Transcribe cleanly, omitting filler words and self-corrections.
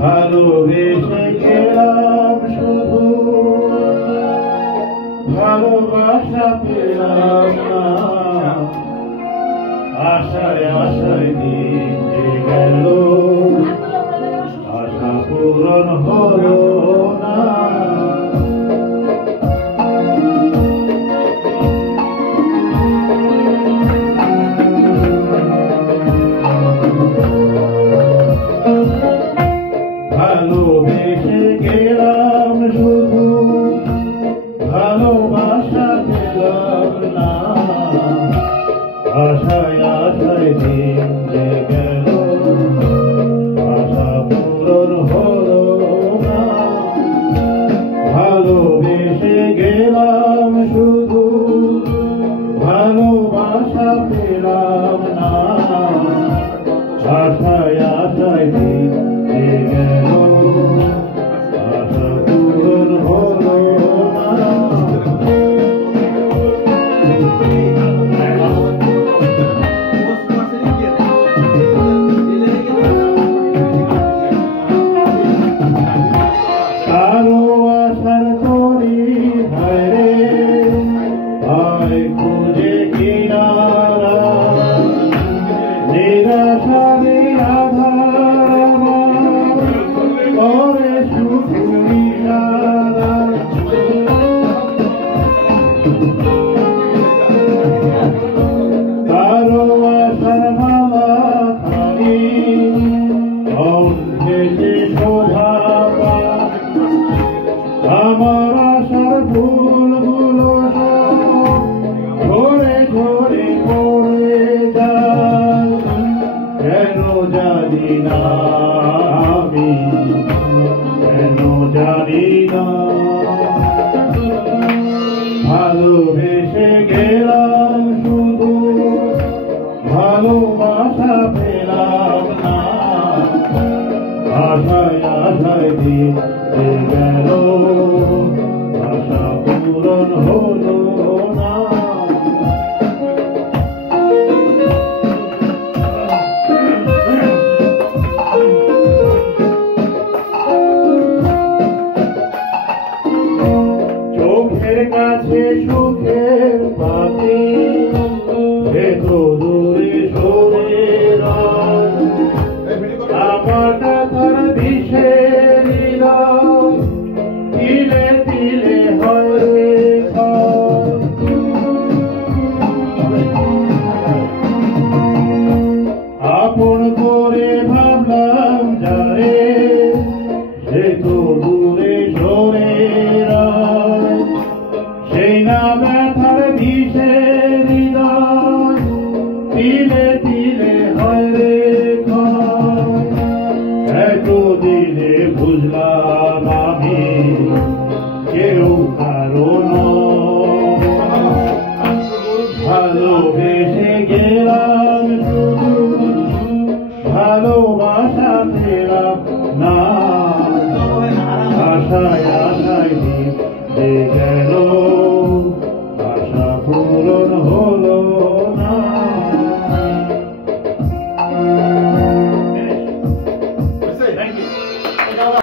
ভালোবেসে গেলাম শুধু ভালোবাসা পেলাম না, আশায় আশায় দিন যে গেল আশা পূরণ হলো না। ভালোবেসে গেলাম শুধু ভালোবাসা পেলাম না, আশায় আশায় দিন যে গেল আশা পূরণ হলো না। ভালোবেসে গেলাম শুধু ভালোবাসা পেলাম না, আশায় আশায় দিন যে গেল আশা পূরণ হলো না। কারো আশার তরি হায় হায় খুঁজে কিনারা, নিরাশারে আধার করে শুধু ইশারা। কারো আশার মালা খানি অন্ধেতে শোভা পায়, আমার আশার ফুলগুলো ঝরে ঝরে পড়ে যায়, কেন জানি না আমি, কেন জানি না। ভালোবেসে গেলাম শুধু ভালোবাসা পেলাম না, আশায় আশায় দিন যে গেল আশা পূরণ হলো না। চোখের কাছে সুখের পাখি এত দূরে সরে রয়, আমার কথার দিশে তিলে তিলে হয় আপন করে ভাবলাম যারে সে তো দূরে সরে রয়, সেই না ব্যথার দিশে হৃদয় তিলে তিলে হয় রে ক্ষয়। এত দিলে বুঝলাম আমি কেউ কারণ, ভালোবেসে গেলাম শুধু ভালোবাসা পেলাম না, আশায় আশায় দিন যে গেল